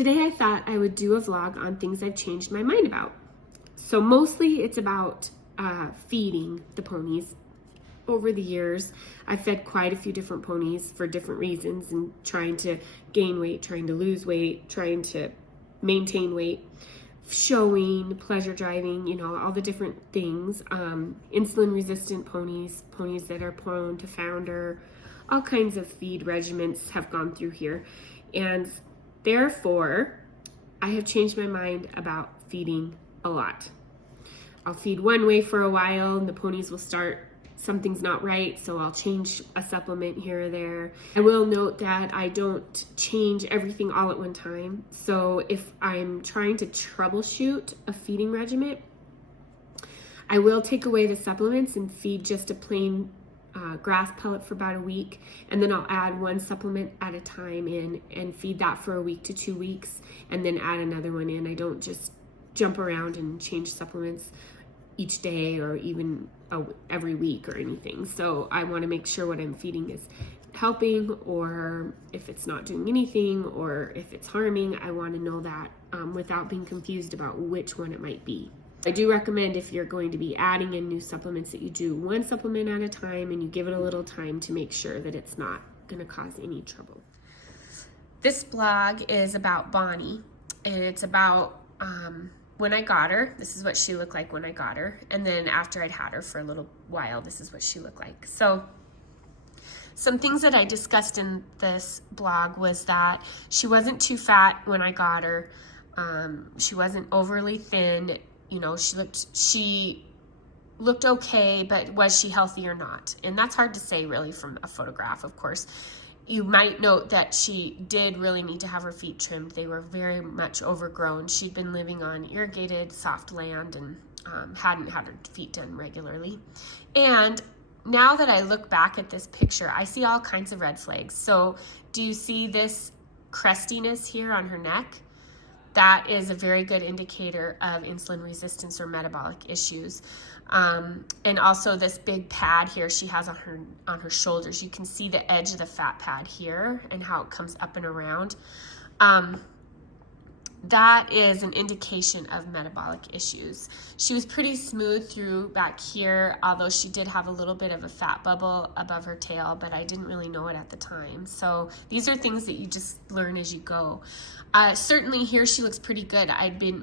Today I thought I would do a vlog on things I've changed my mind about. So mostly it's about feeding the ponies. Over the years, I've fed quite a few different ponies for different reasons, and trying to gain weight, trying to lose weight, trying to maintain weight, showing, pleasure driving, you know, all the different things. Insulin resistant ponies, ponies that are prone to founder, all kinds of feed regimens have gone through here. And therefore, I have changed my mind about feeding a lot. I'll feed one way for a while and the ponies will start, something's not right, so I'll change a supplement here or there. I will note that I don't change everything all at one time. So if I'm trying to troubleshoot a feeding regimen, I will take away the supplements and feed just a plain grass pellet for about a week, and then I'll add one supplement at a time in and feed that for a week to 2 weeks, and then add another one in. I don't just jump around and change supplements each day or even every week or anything. So I want to make sure what I'm feeding is helping, or if it's not doing anything, or if it's harming. I want to know that without being confused about which one it might be. I do recommend, if you're going to be adding in new supplements, that you do one supplement at a time and you give it a little time to make sure that it's not going to cause any trouble. This blog is about Bonnie, and it's about when I got her. This is what she looked like when I got her, and then after I'd had her for a little while, this is what she looked like. So some things that I discussed in this blog was that she wasn't too fat when I got her. She wasn't overly thin. You know, she looked okay, but was she healthy or not? And that's hard to say really from a photograph, of course. You might note that she did really need to have her feet trimmed. They were very much overgrown. She'd been living on irrigated, soft land and hadn't had her feet done regularly. And now that I look back at this picture, I see all kinds of red flags. So do you see this crustiness here on her neck? That is a very good indicator of insulin resistance or metabolic issues. And also this big pad here she has on her shoulders. You can see the edge of the fat pad here and how it comes up and around. That is an indication of metabolic issues. She was pretty smooth through back here, although she did have a little bit of a fat bubble above her tail, but I didn't really know it at the time. So these are things that you just learn as you go. Certainly here she looks pretty good.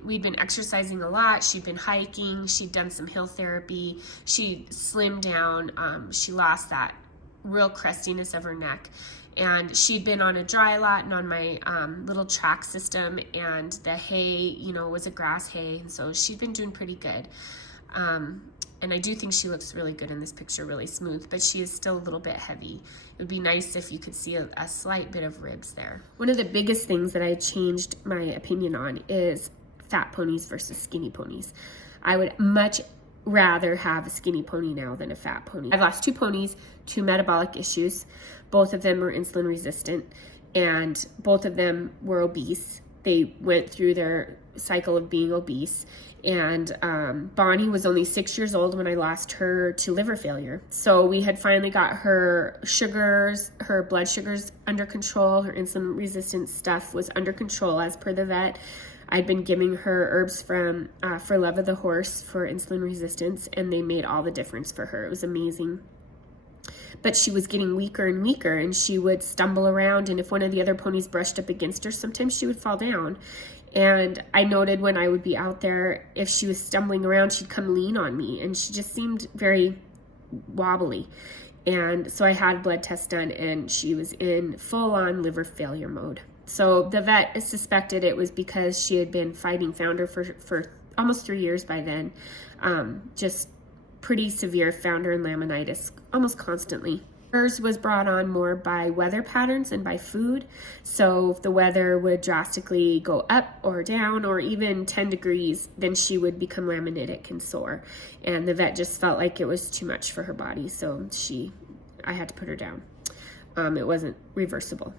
We'd been exercising a lot. She'd been hiking. She'd done some hill therapy. She slimmed down. She lost that real crustiness of her neck. And she'd been on a dry lot and on my little track system, and the hay, you know, was a grass hay. And so she'd been doing pretty good. And I do think she looks really good in this picture, really smooth, but she is still a little bit heavy. It would be nice if you could see a slight bit of ribs there. One of the biggest things that I changed my opinion on is fat ponies versus skinny ponies. I would much rather have a skinny pony now than a fat pony. I've lost 2 ponies, 2 metabolic issues. Both of them were insulin resistant, and both of them were obese. They went through their cycle of being obese. And Bonnie was only 6 years old when I lost her to liver failure. So we had finally got her sugars, her blood sugars under control. Her insulin resistant stuff was under control as per the vet. I'd been giving her herbs from For Love of the Horse for insulin resistance, and they made all the difference for her. It was amazing. But she was getting weaker and weaker, and she would stumble around, and if one of the other ponies brushed up against her, sometimes she would fall down. And I noted when I would be out there, if she was stumbling around, she'd come lean on me, and she just seemed very wobbly. And so I had blood tests done, and she was in full-on liver failure mode. So the vet suspected it was because she had been fighting founder for almost 3 years by then. Just pretty severe founder and laminitis almost constantly. Hers was brought on more by weather patterns and by food. So if the weather would drastically go up or down or even 10 degrees, then she would become laminitic and sore. And the vet just felt like it was too much for her body. So I had to put her down. It wasn't reversible.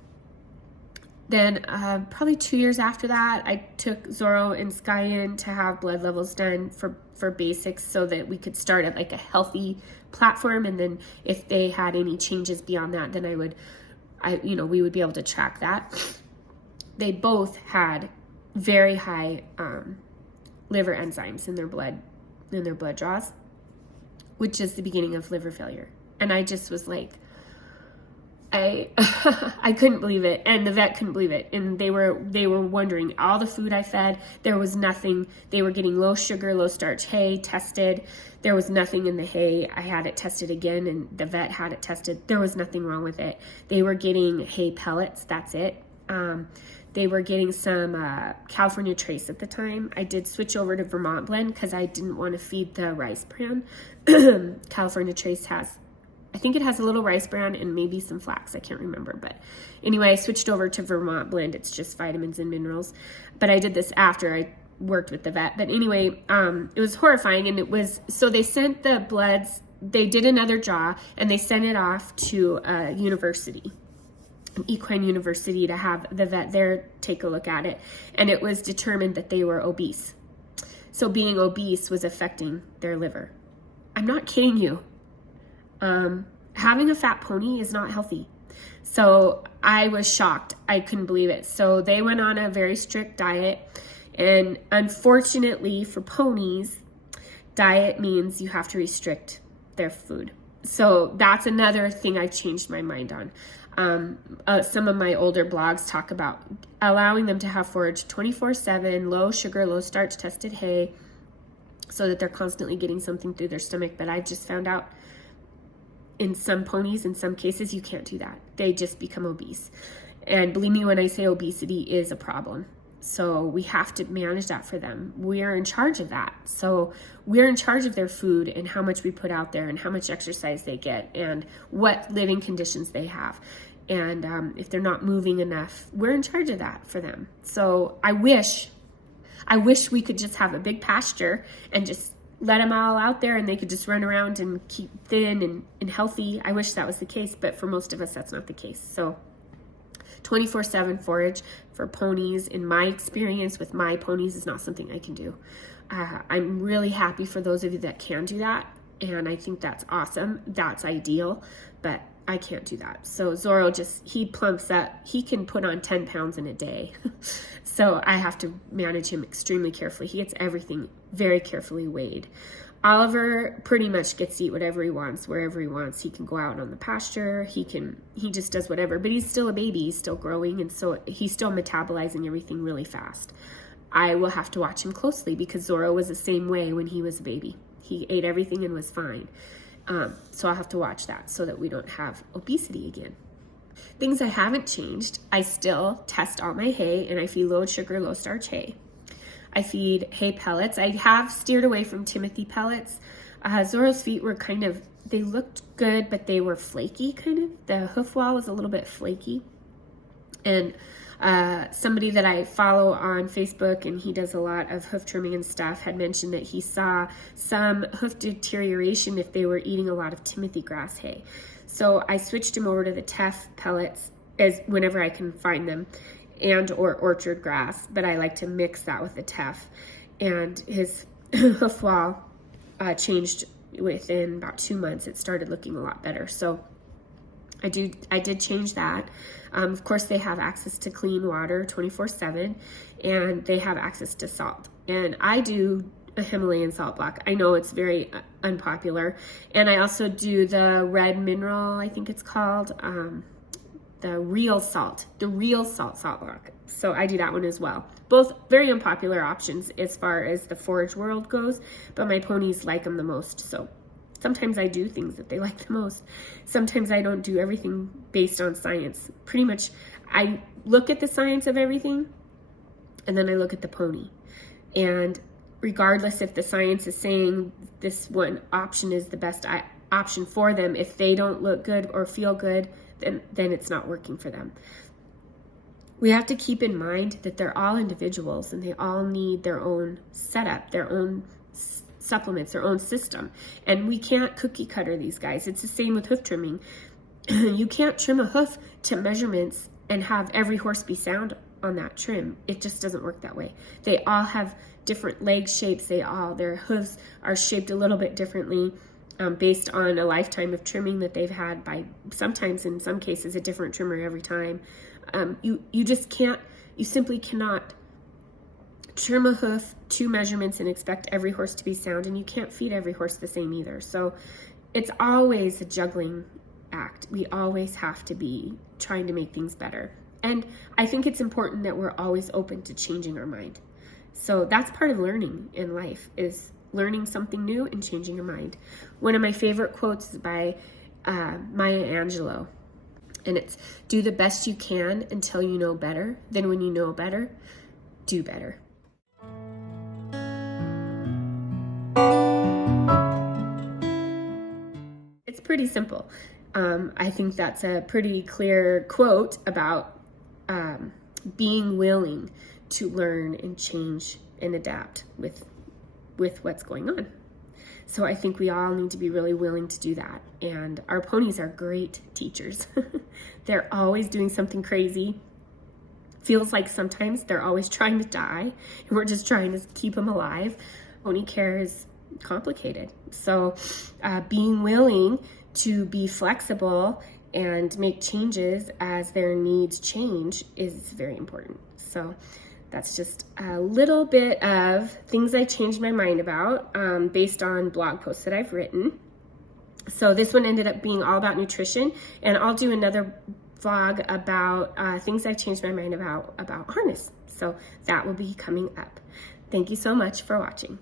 Then probably 2 years after that, I took Zorro and Skyen to have blood levels done for basics so that we could start at like a healthy platform. And then if they had any changes beyond that, then we would be able to track that. they both had very high liver enzymes in their blood draws, which is the beginning of liver failure. And I just was like, I couldn't believe it, and the vet couldn't believe it, and they were wondering. All the food I fed, there was nothing. They were getting low sugar, low starch hay tested. There was nothing in the hay. I had it tested again, and the vet had it tested. There was nothing wrong with it. They were getting hay pellets. That's it. They were getting some California Trace at the time. I did switch over to Vermont Blend because I didn't want to feed the rice bran. California Trace has, I think it has a little rice bran and maybe some flax. I can't remember. But anyway, I switched over to Vermont Blend. It's just vitamins and minerals. But I did this after I worked with the vet. But anyway, it was horrifying. And it was, so they sent the bloods, they did another draw, and they sent it off to a university, an equine university, to have the vet there take a look at it. And it was determined that they were obese. So being obese was affecting their liver. I'm not kidding you. Having a fat pony is not healthy. So I was shocked. I couldn't believe it. So they went on a very strict diet. And unfortunately for ponies, diet means you have to restrict their food. So that's another thing I changed my mind on. Some of my older blogs talk about allowing them to have forage 24/7, low sugar, low starch tested hay, so that they're constantly getting something through their stomach. But I've just found out in some ponies, in some cases, you can't do that. They just become obese. And believe me when I say obesity is a problem. So we have to manage that for them. We're in charge of that. So we're in charge of their food and how much we put out there and how much exercise they get and what living conditions they have. And if they're not moving enough, we're in charge of that for them. So I wish we could just have a big pasture and just let them all out there and they could just run around and keep thin and healthy. I wish that was the case, but for most of us, that's not the case. So 24/7 forage for ponies, in my experience with my ponies, is not something I can do. I'm really happy for those of you that can do that, and I think that's awesome. That's ideal, but I can't do that. So Zorro he plumps up. He can put on 10 pounds in a day. So I have to manage him extremely carefully. He gets everything very carefully weighed. Oliver pretty much gets to eat whatever he wants, wherever he wants. He can go out on the pasture. He just does whatever, but he's still a baby. He's still growing, and so he's still metabolizing everything really fast. I will have to watch him closely because Zorro was the same way when he was a baby. He ate everything and was fine. So I'll have to watch that so that we don't have obesity again. Things I haven't changed, I still test all my hay and I feed low sugar, low starch hay. I feed hay pellets. I have steered away from Timothy pellets. Zorro's feet were they looked good, but they were flaky kind of. The hoof wall was a little bit flaky. And somebody that I follow on Facebook, and he does a lot of hoof trimming and stuff, had mentioned that he saw some hoof deterioration if they were eating a lot of Timothy grass hay. So I switched him over to the teff pellets as whenever I can find them, and or orchard grass, but I like to mix that with the teff. And his hoof wall changed within about 2 months. It started looking a lot better. So I did change that. Of course, they have access to clean water 24/7, and they have access to salt. And I do a Himalayan salt block. I know it's very unpopular. And I also do the red mineral, I think it's called, the real salt block. So I do that one as well. Both very unpopular options as far as the forage world goes, but my ponies like them the most. So sometimes I do things that they like the most. Sometimes I don't do everything based on science. Pretty much I look at the science of everything and then I look at the pony. And regardless if the science is saying this one option is the best option for them, if they don't look good or feel good, then it's not working for them. We have to keep in mind that they're all individuals and they all need their own setup, their own supplements, their own system. And we can't cookie cutter these guys. It's the same with hoof trimming. You can't trim a hoof to measurements and have every horse be sound on that trim. It just doesn't work that way. They all have different leg shapes. Their hooves are shaped a little bit differently. Based on a lifetime of trimming that they've had by sometimes, in some cases, a different trimmer every time. You just can't You simply cannot trim a hoof to measurements and expect every horse to be sound, and you can't feed every horse the same either. So it's always a juggling act. We always have to be trying to make things better. And I think it's important that we're always open to changing our mind. So that's part of learning in life, is learning something new and changing your mind. One of my favorite quotes is by Maya Angelou, and it's, do the best you can until you know better. Then when you know better, do better. It's pretty simple. I think that's a pretty clear quote about being willing to learn and change and adapt with what's going on. So I think we all need to be really willing to do that. And our ponies are great teachers. They're always doing something crazy. Feels like sometimes they're always trying to die, and we're just trying to keep them alive. Pony care is complicated. So being willing to be flexible and make changes as their needs change is very important. So that's just a little bit of things I changed my mind about based on blog posts that I've written. So this one ended up being all about nutrition, and I'll do another vlog about things I've changed my mind about harness. So that will be coming up. Thank you so much for watching.